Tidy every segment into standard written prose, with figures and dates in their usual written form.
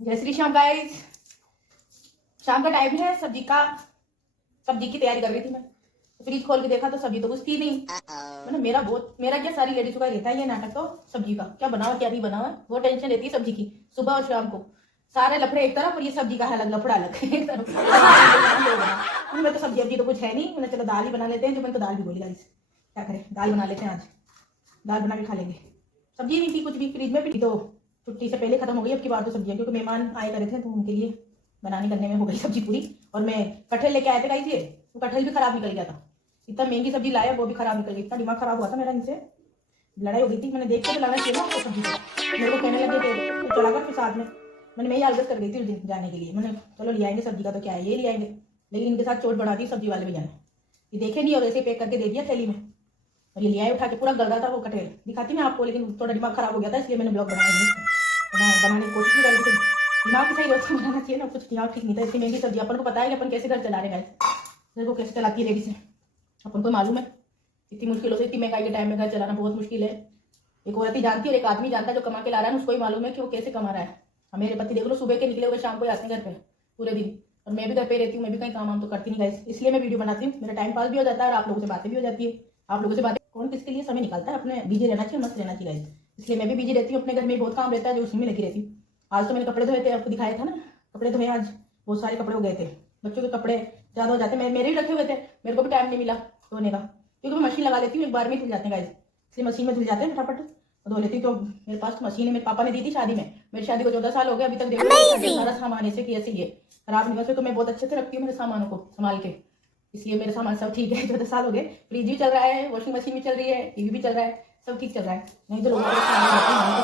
जय श्री श्याम गाइस। शाम का टाइम है, सब्जी की तैयारी कर रही थी मैं। फ्रिज खोल के देखा तो सब्जी तो कुछ थी नहीं। मतलब मेरा क्या सारी लेडीज का रहता है ये नाटक, तो सब्जी का क्या बनावा क्या नहीं बनावा, वो टेंशन रहती है सब्जी की सुबह और शाम को। सारे लफड़े एक तरफ और ये सब्जी का है अलग, लफड़ा अलग एक तरफ। मैं तो सब्जी तो कुछ है नहीं, मैंने चलो दाल ही बना लेते हैं। जो मैंने तो दाल भी बोली गाइस, क्या करें, दाल बना लेते हैं आज। दाल बना के खा लेंगे। सब्जी नहीं थी कुछ भी फ्रिज में, भी तो छुट्टी से पहले खत्म हो गई। अब की बार तो सब्जियां, क्योंकि मेहमान आए करे थे तो उनके लिए बनाने करने में हो गई सब्जी पूरी। और मैं कटहल लेके आए थे गाइस, ये वो कटहल भी खराब निकल गया था। इतना महंगी सब्जी लाया वो भी खराब निकल गई। इतना दिमाग खराब हुआ था मेरा, इनसे लड़ाई हो गई थी। मैंने देख के तो लाना चाहिए ना आपको सब्जी को। मेरे को कहने लगे थे तो चला कर फिर साथ में मैं ही आलस कर गई थी उस दिन जाने के लिए। मैंने चलो ले आएंगे सब्जी का, तो क्या है ये ले आएंगे, लेकिन इनके साथ चोट बढ़ा दी सब्जी वाले भैया ने। ये देखे नहीं और ऐसे पैक करके दे दिया थैली में। और ये ले आए उठा के, पूरा गल रहा था वो कटहल। दिखाती मैं आपको, लेकिन थोड़ा दिमाग खराब हो गया था इसलिए मैंने ब्लॉग बनाया नहीं। बनाने की कोशिश भी कर रही थी, दिमाग सही वक्त बनाना चाहिए ना, कुछ दिमाग ठीक नहीं था। इतनी महंगी सब्जी, अपन को पता है कि अपन कैसे घर चला रहे हैं, घर को कैसे चलाती है लेडीज है, अपन को मालूम है। इतनी मुश्किलों से, इतनी महंगाई के टाइम में घर चलाना बहुत मुश्किल है। एक औरत ही जानती है और एक आदमी जानता है जो कमा के ला रहा है, उसको ही मालूम है कि वो कैसे कमा रहा है। मेरे पति देख लो, सुबह के निकले हुए शाम को आते हैं घर पे पूरे दिन। और मैं भी घर पे रहती हूँ, मैं भी कहीं काम तो करती नहीं गाइस, इसलिए मैं वीडियो बनाती हूँ। मेरा टाइम पास भी हो जाता है और आप लोगों से बातें भी हो जाती है। आप लोगों से बातें कौन किसके लिए समय निकालता है, अपने बिजी रहना चाहिए, मस्त रहना चाहिए गाइस। इसलिए मैं भी बिजी रहती हूँ, अपने घर में बहुत काम रहता है जो उसी में लगी रहती हूँ। आज तो मैंने कपड़े धोए थे, आपको दिखाया था ना, कपड़े धोए आज। बहुत सारे कपड़े हो गए थे, बच्चों के कपड़े ज्यादा हो जाते हैं। मेरे भी रखे हुए थे, मेरे को भी टाइम नहीं मिला धोने का, क्योंकि मैं मशीन लगा लेती हूँ, एक बार में धुल जाते हैं गाइस। इसलिए मशीन में धुल जाते हैं फटाफट धो लेती हूँ। तो मेरे पास मशीन है, मेरे पापा ने दी थी शादी में। मेरी शादी को 14 साल हो गए, अभी तक देखो सारा सामान ऐसे की ऐसे ही है, खराब नहीं। वैसे तो मैं बहुत अच्छे से रखती हूँ मेरे सामानों को संभाल के, इसलिए मेरे सामान सब ठीक है। 14 साल हो गए, फ्रिज भी चल रहा है, वॉशिंग मशीन भी चल रही है, टीवी भी चल रहा है, सब ठीक चल रहा है। नहीं तो लोग सही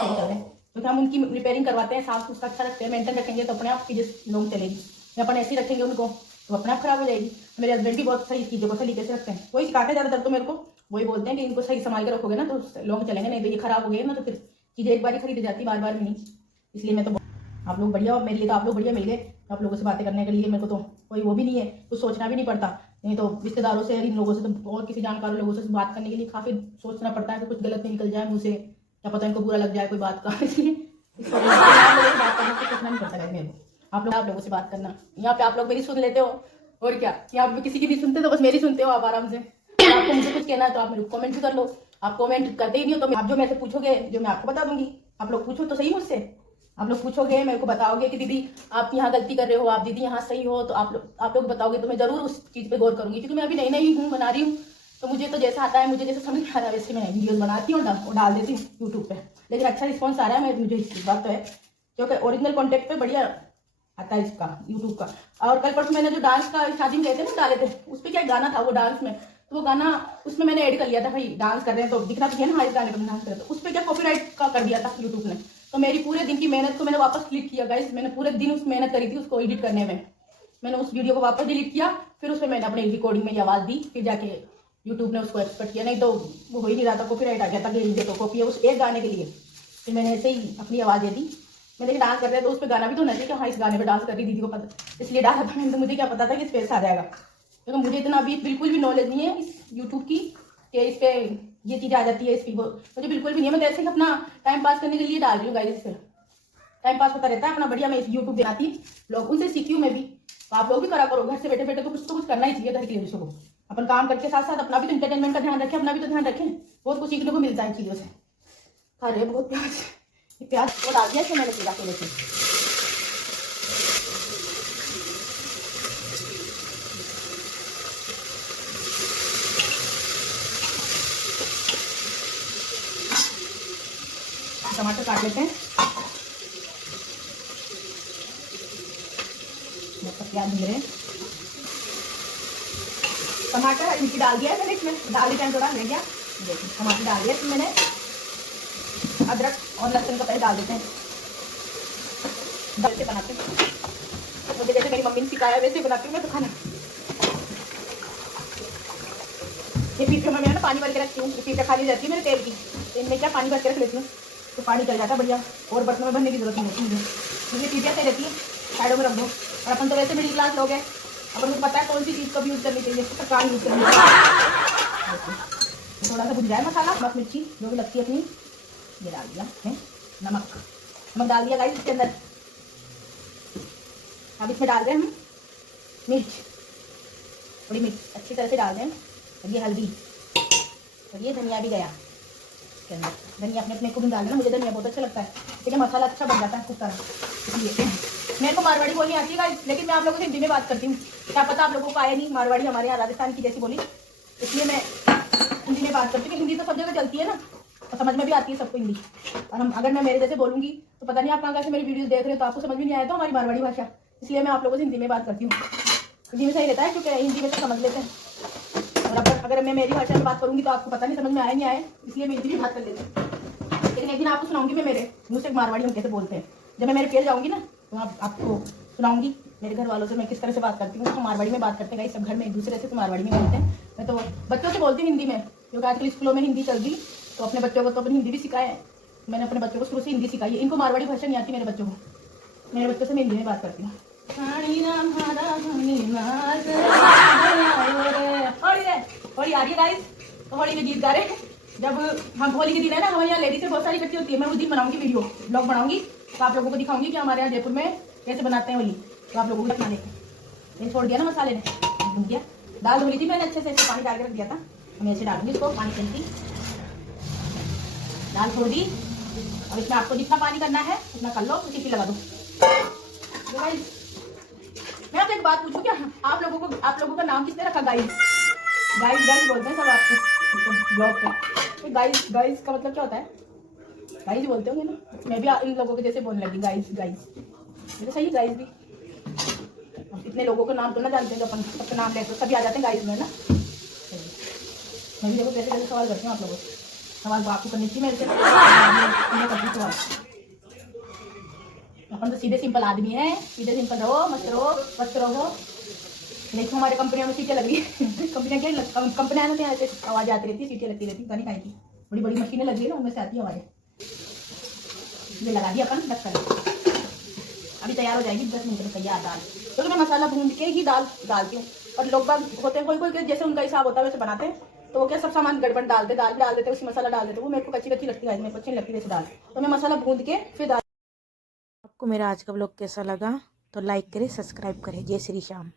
चल रहे हैं, क्योंकि हम उनकी रिपेयरिंग करवाते हैं, साफ सुथरा अच्छा रखते हैं, मेंटेन रखेंगे तो अपने आप चीजें लोग चलेगी। अपन ऐसे ही रखेंगे उनको तो अपने आप खराब हो जाएगी। मेरे हस्बैंड भी बहुत सही चीजों को सलीके से रखते हैं, वही सिखाते हैं ज्यादातर तो मेरे को। वही बोलते हैं कि इनको सही संभाल के रखोगे ना तो लोग चलेंगे, नहीं तो ये खराब हो गए ना तो फिर चीजें एक बार ही खरीदी जाती, बार बार में नहीं। इसलिए मैं तो आप लोग बढ़िया, और मेरे लिए तो आप लोग बढ़िया मिल गए। आप लोगों से बातें करने के लिए मेरे को तो कोई वो भी नहीं है, कुछ सोचना भी नहीं पड़ता। नहीं तो रिश्तेदारों से, इन लोगों से तो और किसी जानकार लोगों से बात करने के लिए काफी सोचना पड़ता है कि कुछ गलत नहीं निकल जाए मुझसे, क्या पता इनको बुरा लग जाए कोई बात का। इसलिए आप लोगों से बात करना कुछ सोचना नहीं पड़ता है मेरे को। आप लोगों से बात करना, यहाँ पे आप लोग मेरी सुन लेते हो और क्या, यहाँ पे किसी की नहीं सुनते तो बस मेरी सुनते हो आप आराम से। आपको मुझे कुछ कहना है तो आप मेरे को कमेंट भी कर लो। आप कमेंट करते ही नहीं हो तो आप जो मेरे से पूछोगे जो मैं आपको बता दूंगी। आप लोग पूछो तो सही मुझसे, आप लोग पूछोगे मेरे को बताओगे कि दीदी आप यहाँ गलती कर रहे हो, आप दीदी यहाँ सही हो, तो आप लोग बताओगे तो मैं जरूर उस चीज पे गौर करूंगी। क्योंकि मैं अभी नई नई हूँ, बना रही हूँ, तो मुझे तो जैसा आता है, मुझे जैसा समझ में आ रहा है वैसे मैं वीडियोस बनाती हूँ और डाल देती हूँ यूट्यूब पे। लेकिन अच्छा रिस्पॉन्स आ रहा है, मुझे इस बात तो है, क्योंकि ओरिजिनल कॉन्टेंट पे बढ़िया आता है इसका यूट्यूब का। और कल परसों मैंने जो डांस का शादी में गए थे ना डाले थे, उस पर क्या गाना था वो डांस में, तो वो गाना उसमें मैंने ऐड कर लिया था। भाई डांस कर रहे हैं तो दिखना चाहिए ना, हमारे गाने पर डांस कर रहे हैं, तो उस पर क्या कॉपीराइट का कर दिया था यूट्यूब ने। तो मेरी पूरे दिन की मेहनत को मैंने वापस क्लिक किया गाइस। मैंने पूरे दिन उस मेहनत करी थी उसको एडिट करने में, मैंने उस वीडियो को वापस डिलीट किया, फिर उसमें मैंने अपनी रिकॉर्डिंग में आवाज दी, फिर जाके यूट्यूब ने उसको एक्सपर्ट किया। नहीं तो वो हो ही नहीं रहा था, कॉपीराइट आ गया था कि ये तो कॉपी है उस एक गाने के लिए। फिर मैंने ऐसे ही अपनी आवाज दे दी। मैं देखिए डांस कर रहे हैं तो उस पर गाना भी तो नहीं कि हाँ इस गाने पे डांस कर रही दीदी को पता, इसलिए डाला था मैंने। तो मुझे क्या पता था कि इस पे आ जाएगा, क्योंकि मुझे इतना अभी बिल्कुल भी नॉलेज नहीं है इस यूट्यूब की कि इस पे ये चीज आ जाती है, इस पर मुझे बिल्कुल भी नहीं है। मैं ऐसे ही अपना टाइम पास करने के लिए डाल रही हूँ गाइस, इस पे टाइम पास होता रहता है अपना बढ़िया। मैं इस यूट्यूब बनाती लोग उनसे सीखी हूँ मैं भी, तो आप लोग भी करा करो घर से बैठे बैठे, तो कुछ करना ही चाहिए घर के लेडीजों को। अपन काम करके साथ साथ अपना भी तो इंटरटेनमेंट का ध्यान रखें, अपना भी तो ध्यान रखें, बहुत कुछ सीखने को मिलता है इन चीजों से। अरे बहुत प्याज वो डाल दिया मैंने पूरा के लेके। टमाटर काट लेते हैं, प्याज धीरे। टमाटर हरी मिर्ची डाल दिया है मैंने इसमें, डाल दी टाइम थोड़ा रह गया। देखिए टमाटर डाल दिया, इसमें मैंने अदरक और लहसुन का पेस्ट डाल देते हैं, डाल के बनाते हैं। मुझे जैसे मेरी मम्मी ने सिखाया वैसे बनाती हूँ मैं तो खाना। ये पीछे में मैं ना पानी भर के रखती हूँ, पीछे खाली जाती है मेरे तेल की, तो इनमें क्या पानी भर के रख लेती हूँ तो पानी चल जाता है बढ़िया, और बर्तन में भरने की जरूरत नहीं होती मुझे, क्योंकि चीजें सही रहती है साइडों में रख दो। और अपन तो वैसे मिडिल क्लास लोग हैं, अपन को पता है कौन सी चीज कब यूज करनी चाहिए, सरकार यूज करनी चाहिए। थोड़ा सा भुज जाए मसाला, नमक मिर्ची जो भी लगती है अपनी, ये डाल दिया है, नमक डाल दिया गाइस इसके अंदर। अब इसमें डाल दें हम मिर्च, थोड़ी मिर्च अच्छी तरह से डाल दें। और ये हल्दी और ये धनिया भी गया इसके अंदर। धनिया अपने अपने को भी डालना, मुझे धनिया बहुत अच्छा लगता है, ठीक है, मसाला अच्छा बन जाता है कुछ तरह। इसलिए मेरे को मारवाड़ी बोलनी आती है गाइस, लेकिन मैं आप लोगों से हिंदी में बात करती हूँ। क्या पता आप लोगों को आया नहीं, मारवाड़ी हमारे यहाँ राजस्थान की जैसी बोली, इसलिए मैं हिंदी में बात करती हूँ। हिंदी तो सब जगह चलती है ना, और समझ में भी आती है सबको हिंदी। और हम अगर मैं मेरे जैसे बोलूँगी तो पता नहीं आप कहाँ से मेरी वीडियोस देख रहे हो तो आपको समझ में नहीं आया तो हमारी मारवाड़ी भाषा, इसलिए मैं आप लोगों से हिंदी में बात करती हूँ। हिंदी में सही रहता है क्योंकि हिंदी में तो समझ लेते हैं, और अगर मैं मेरी भाषा में बात करूँगी तो आपको पता नहीं समझ में आया नहीं आए, इसलिए मैं हिंदी में बात कर लेती हूँ। लेकिन एक दिन आपको सुनाऊंगी मैं मेरे मुँह से मारवाड़ी हम कैसे बोलते हैं। जब मैं मेरे पेड़ जाऊँगी ना तो आपको सुनाऊंगी मेरे घर वालों से मैं किस तरह से बात करती हूँ। तो मारवाड़ी में बात करते हैं, सब घर में एक दूसरे से तो मारवाड़ी में बोलते हैं। मैं तो बच्चों से बोलती हूँ हिंदी में, क्योंकि आजकल स्कूलों में हिंदी चल रही, तो अपने बच्चों को तो अपनी हिंदी भी सिखाया है। मैंने अपने बच्चों को शुरू से हिंदी सिखाई है। इनको मारवाड़ी भाषा नहीं आती मेरे बच्चों को, मेरे बच्चों से मैं हिंदी में बात करती हूँ। होली आ रही है गाइस, तो होली में गीत गा रहे हैं। जब हम होली के दिन है ना, हमारे यहाँ लेडीज से बहुत सारी इकट्ठी होती है। मैं उस दिन बनाऊंगी वीडियो ब्लॉग बनाऊंगी, तो आप लोगों को दिखाऊंगी कि हमारे यहाँ जयपुर में कैसे बनाते हैं होली, तो आप लोगों को दिखा देंगे। ये छोड़ दिया ना मसाले ने, भून गया। दाल धुली थी मैंने अच्छे से, पानी डाल के रख दिया था। हम ऐसे डालूंगी इसको, पानी चलती दाल छोड़ दी। अब इसमें आपको जितना पानी करना है उतना कर लो, सीटी लगा दो। तो गाइस मैं आपसे एक बात पूछूं, क्या आप लोगों का नाम किसने रखा? गाइस गाइस बोलते हैं सब आपको ब्लॉग पे। गाइस गाइस का मतलब क्या होता है? गाइस बोलते होंगे ना, मैं भी इन लोगों के जैसे बोलने लगी गाइस गाइस। मेरे सही गाइस भी, इतने लोगों का नाम तो ना जानते हैं, जो अपन सबका नाम लेते सभी आ जाते हैं गाइस में ना। मैं भी देखो कैसे कैसे सवाल करती हूँ आप लोगों से, सवाल आपको करनी चाहिए मेरे से, मैं करती हूँ सवाल। अपन तो सीधे सिंपल आदमी है, सीधे सिंपल रहो, मत रहो, मस्त रहो। देखो हमारे कंपनियों में सीटें लग रही है। कंपनियां क्या कंपनियां ना ऐसे आवाज़ आती रहती है, सीटें लगती रहती है, नहीं की बड़ी बड़ी मशीनें लग रही है ना, उनमें से आती है आवाज़ें। ये लगा दिया अपन 10 कर, अभी तैयार हो जाएगी 10 मिनट में तैयार दाल। क्योंकि मैं मसाला भून के ही दाल डालती हूँ, और लोग बाग होते हैं कोई जैसे उनका हिसाब होता है वैसे बनाते हैं, तो वो क्या सब सामान गड़बड़ डालते, दाल भी डाल देते, उसी मसाला डाल देते। वो मेरे को कच्ची कच्ची लगती है, मेरे को अच्छी नहीं लगती वैसे दाल, तो मैं मसाला भून के फिर दाल। आपको मेरा आज का ब्लॉग कैसा लगा तो लाइक करें, सब्सक्राइब करें। जय श्री श्याम।